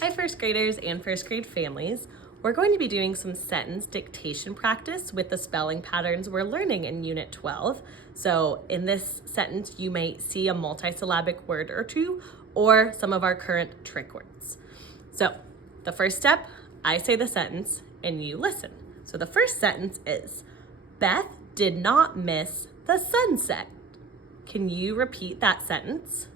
Hi, first graders and first grade families. We're going to be doing some sentence dictation practice with the spelling patterns we're learning in Unit 12. So in this sentence, you may see a multi-syllabic word or two or some of our current trick words. So the first step, I say the sentence and you listen. So the first sentence is, Beth did not miss the sunset. Can you repeat that sentence?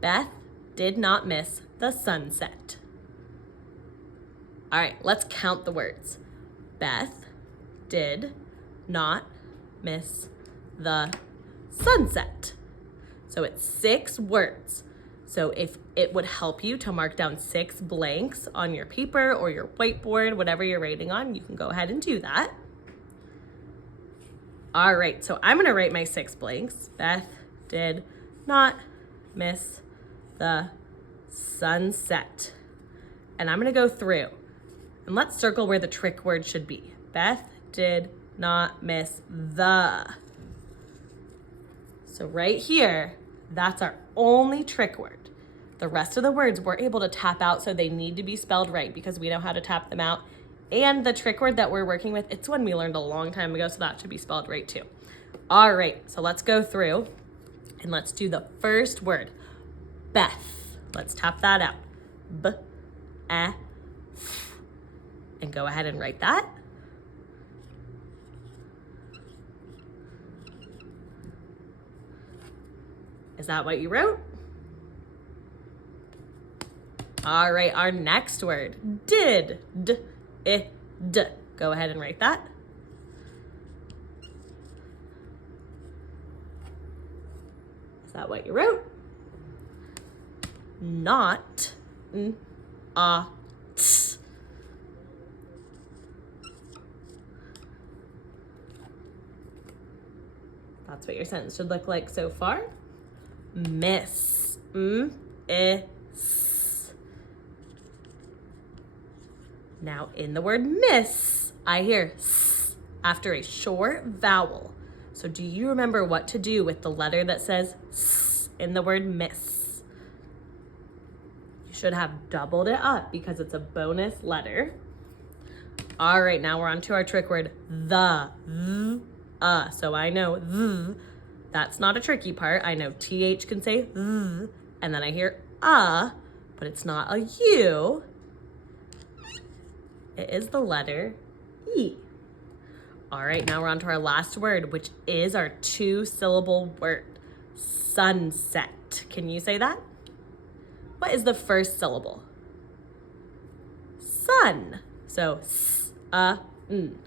Beth did not miss the sunset. All right, let's count the words. Beth did not miss the sunset. So it's 6 words. So if it would help you to mark down 6 blanks on your paper or your whiteboard, whatever you're writing on, you can go ahead and do that. All right, so I'm gonna write my 6 blanks. Beth did not miss the sunset. And I'm gonna go through and let's circle where the trick word should be. Beth did not miss the. So right here, that's our only trick word. The rest of the words we're able to tap out, so they need to be spelled right because we know how to tap them out. And the trick word that we're working with, it's one we learned a long time ago, so that should be spelled right too. All right, so let's go through and let's do the first word, Beth. Let's tap that out. B, E, F. And go ahead and write that. Is that what you wrote? All right, our next word, did. D, I, D. Go ahead and write that. Is that what you wrote? Not, N, A, T. That's what your sentence should look like so far. Miss, M, I, S. Now in the word miss, I hear S after a short vowel. So do you remember what to do with the letter that says S in the word miss? You should have doubled it up because it's a bonus letter. All right, now we're on to our trick word, the. So I know th. That's not a tricky part. I know TH can say th, and then I hear but it's not a U. It is the letter E. All right, now we're on to our last word, which is our 2-syllable word, sunset. Can you say that? What is the first syllable? Sun. So S-N.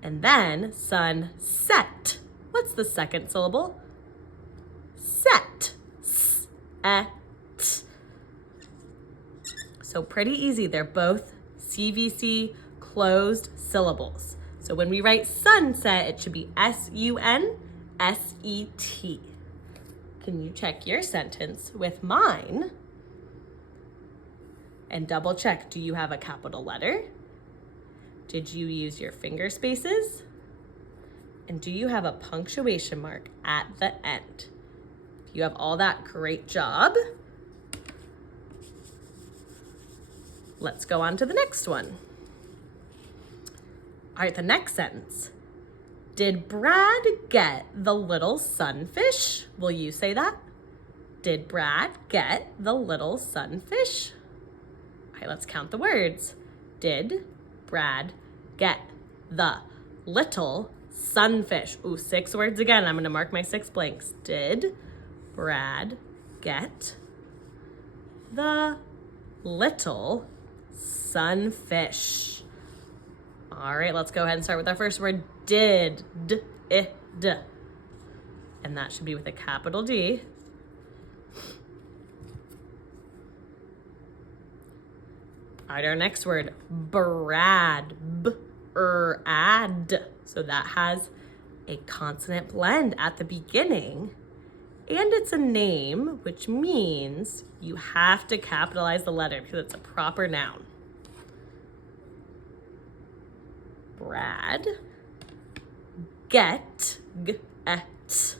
And then sunset. What's the second syllable? Set. S-E-T. So pretty easy. They're both CVC closed syllables. So when we write sunset, it should be S-U-N-S-E-T. Can you check your sentence with mine? And double check, do you have a capital letter? Did you use your finger spaces? And do you have a punctuation mark at the end? If you have all that, great job. Let's go on to the next one. All right, the next sentence. Did Brad get the little sunfish? Will you say that? Did Brad get the little sunfish? All right, let's count the words. Did Brad get the little sunfish? Ooh, 6 words again. I'm gonna mark my 6 blanks. Did Brad get the little sunfish? All right, let's go ahead and start with our first word, did. D, I, D. And that should be with a capital D. All right, our next word, Brad. B-R-A-D. So that has a consonant blend at the beginning. And it's a name, which means you have to capitalize the letter because it's a proper noun. Brad. Get. G-et.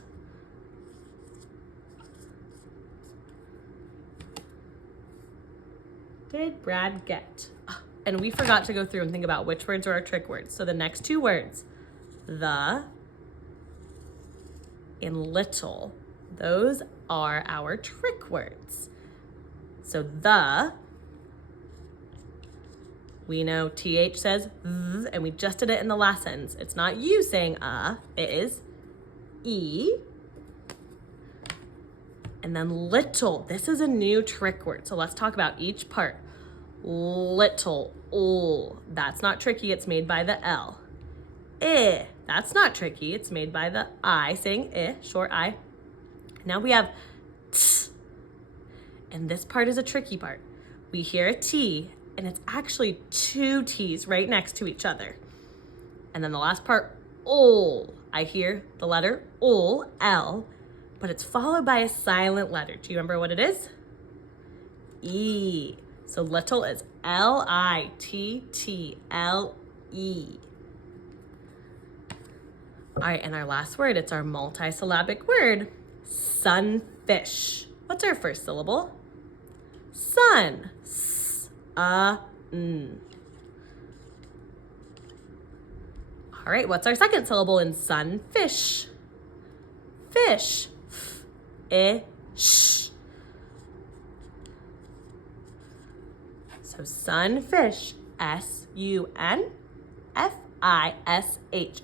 Did Brad get? And we forgot to go through and think about which words are our trick words. So the next two words, the and little, those are our trick words. So the, we know TH says th, and we just did it in the last sentence. It's not you saying it is E. And then little, this is a new trick word. So let's talk about each part. Little, that's not tricky, it's made by the L. That's not tricky, it's made by the I, saying short I. Now we have t, and this part is a tricky part. We hear a T, and it's actually two T's right next to each other. And then the last part, ol. I hear the letter ol, L, but it's followed by a silent letter. Do you remember what it is? E. So little is L-I-T-T-L-E. All right, and our last word, it's our multi-syllabic word, sunfish. What's our first syllable? Sun. S-a-n. All right, what's our second syllable in sunfish? Fish. F-I-sh. So sunfish, S-U-N-F-I-S-H.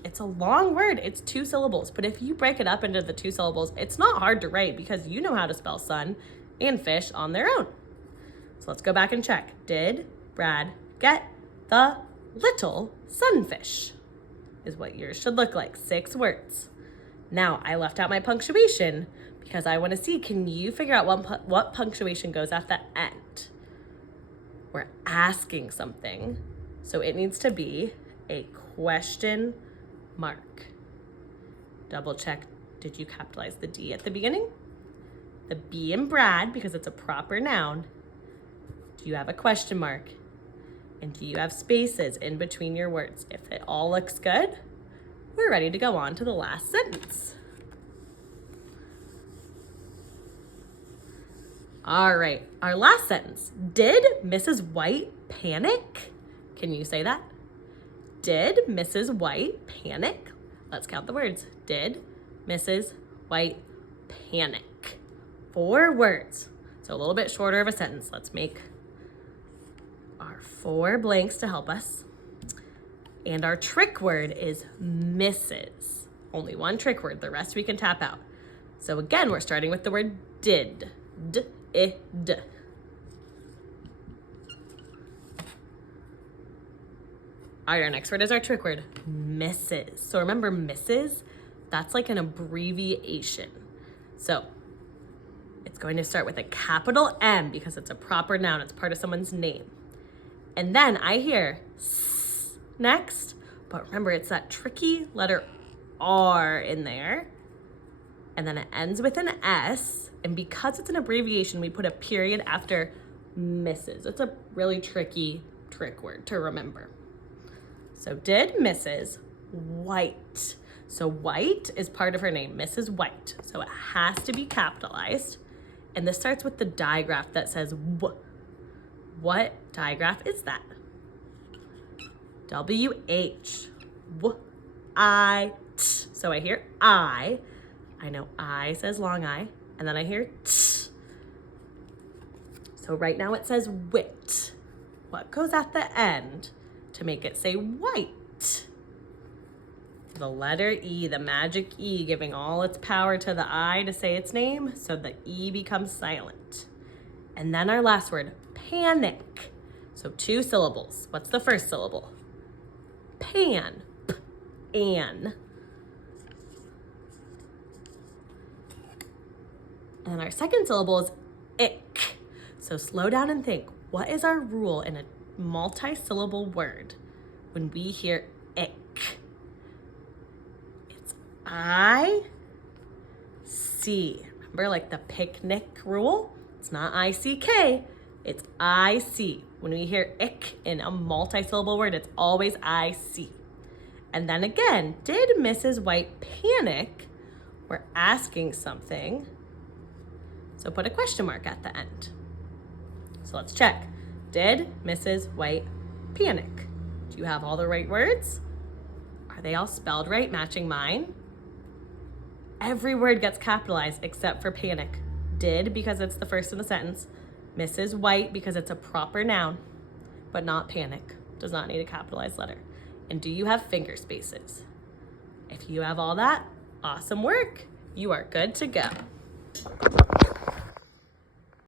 It's a long word, it's two syllables, but if you break it up into the two syllables, it's not hard to write because you know how to spell sun and fish on their own. So let's go back and check. Did Brad get the little sunfish? Is what yours should look like, 6 words. Now, I left out my punctuation because I want to see, can you figure out what punctuation goes at the end? We're asking something, so it needs to be a question mark. Double check, did you capitalize the D at the beginning? The B in Brad, because it's a proper noun. Do you have a question mark? And do you have spaces in between your words? If it all looks good, we're ready to go on to the last sentence. All right, our last sentence. Did Mrs. White panic? Can you say that? Did Mrs. White panic? Let's count the words. Did Mrs. White panic? 4 words. So a little bit shorter of a sentence. Let's make our 4 blanks to help us. And our trick word is Mrs. Only one trick word, the rest we can tap out. So again, we're starting with the word did. D-I-D. All right, our next word is our trick word, Mrs. So remember Mrs., that's like an abbreviation. So it's going to start with a capital M because it's a proper noun, it's part of someone's name. And then I hear S next, but remember it's that tricky letter R in there. And then it ends with an S, and because it's an abbreviation, we put a period after Mrs. It's a really tricky trick word to remember. So did Mrs. White. So White is part of her name, Mrs. White. So it has to be capitalized. And this starts with the digraph that says W. What digraph is that? W-H. W-I-T. So I hear I know I says long I, and then I hear T. So right now it says wit. What goes at the end to make it say white? The letter E, the magic E, giving all its power to the I to say its name, so the E becomes silent. And then our last word, panic. So 2 syllables. What's the first syllable? Pan. P-an. And our second syllable is ick. So slow down and think. What is our rule in a multi-syllable word when we hear ick? It's I-C. Remember, like the picnic rule? It's not I-C-K, it's I-C. When we hear ick in a multi-syllable word, it's always I-C. And then again, did Mrs. White panic? We're asking something. So put a question mark at the end. So let's check. Did Mrs. White panic? Do you have all the right words? Are they all spelled right, matching mine? Every word gets capitalized except for panic. Did, because it's the first in the sentence. Mrs. White, because it's a proper noun, but not panic. Does not need a capitalized letter. And do you have finger spaces? If you have all that, awesome work. You are good to go.